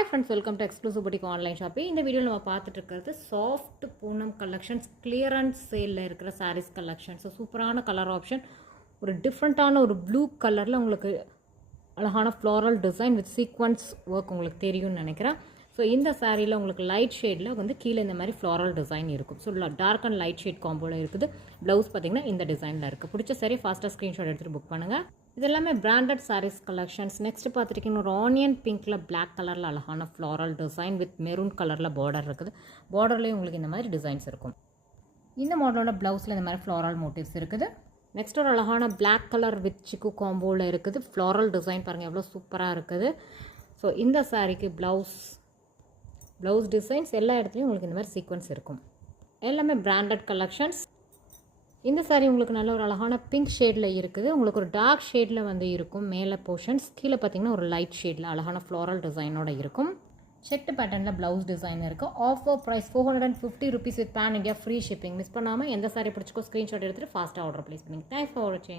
Hi friends, welcome to Exclusive Boutique Online Shopping. இந்த வீடியோவில் நம்ம பார்த்துட்டு இருக்கிறது சாஃப்ட் பூனம் கலெக்ஷன்ஸ் கிளியரன்ஸ் சேலில் இருக்கிற சாரீஸ் கலெக்ஷன்ஸ். சூப்பரான கலர் ஆப்ஷன், ஒரு டிஃப்ரெண்ட்டான ஒரு ப்ளூ கலரில் உங்களுக்கு அழகான floral design with sequins work உங்களுக்கு தெரியும்னு நினைக்கிறேன். ஸோ இந்த சாரியில் உங்களுக்கு லைட் ஷேடில் வந்து கீழே இந்த மாதிரி ஃப்ளாரல் டிசைன் இருக்கும். So dark and light shade காம்போவில் இருக்குது. ப்ளவுஸ் பார்த்தீங்கன்னா இந்த டிசைனில் இருக்குது. பிடிச்ச சாரி ஃபாஸ்ட்டாக ஸ்க்ரீன்ஷாட் எடுத்துகிட்டு புக் பண்ணுங்கள். இது எல்லாமே பிராண்டட் சாரீஸ் கலெக்ஷன்ஸ். நெக்ஸ்ட் பார்த்துருக்கீங்க ஒரு ஆனியன் பிங்க்கில் பிளாக் கலரில் அழகான ஃப்ளாரல் டிசைன் வித் மெரூன் கலரில் பார்டர் இருக்குது. பார்டர்லேயும் உங்களுக்கு இந்த மாதிரி டிசைன்ஸ் இருக்கும். இந்த மாடலோட ப்ளவுஸில் இந்த மாதிரி ஃப்ளாரல் மோட்டிவ்ஸ் இருக்குது. நெக்ஸ்ட் ஒரு அழகான பிளாக் கலர் வித் சிக்கு காம்போவில் இருக்குது. ஃப்ளாரல் டிசைன் பாருங்கள் எவ்வளோ சூப்பராக இருக்குது. ஸோ இந்த சாரீக்கு ப்ளவுஸ் டிசைன்ஸ் எல்லா இடத்துலையும் உங்களுக்கு இந்த மாதிரி சீக்வன்ஸ் இருக்கும். எல்லாமே பிராண்டட் கலெக்ஷன்ஸ். இந்த சாரீ உங்களுக்கு நல்ல ஒரு அழகான பிங்க் ஷேடில் இருக்குது. உங்களுக்கு ஒரு டார்க் ஷேடில் வந்து இருக்கும் மேலே போர்ஷன்ஸ். கீழே பார்த்தீங்கன்னா ஒரு லைட் ஷேடில் அழகான ஃப்ளாரல் டிசைனோட இருக்கும். செட்டு பேட்டர்னில் ப்ளவுஸ் டிசைன் இருக்குது. Offer price 450 rupees with pan India free shipping. Miss பண்ணாமல் எந்த சாரீ பிடிச்சிக்கோ ஸ்க்ரீன்ஷாட் எடுத்துகிட்டு ஃபாஸ்ட்டாக ஆர்டர் ப்ளேஸ் பண்ணிங்க. தேங்க்ஸ் ஃபார் வாட்சிங்.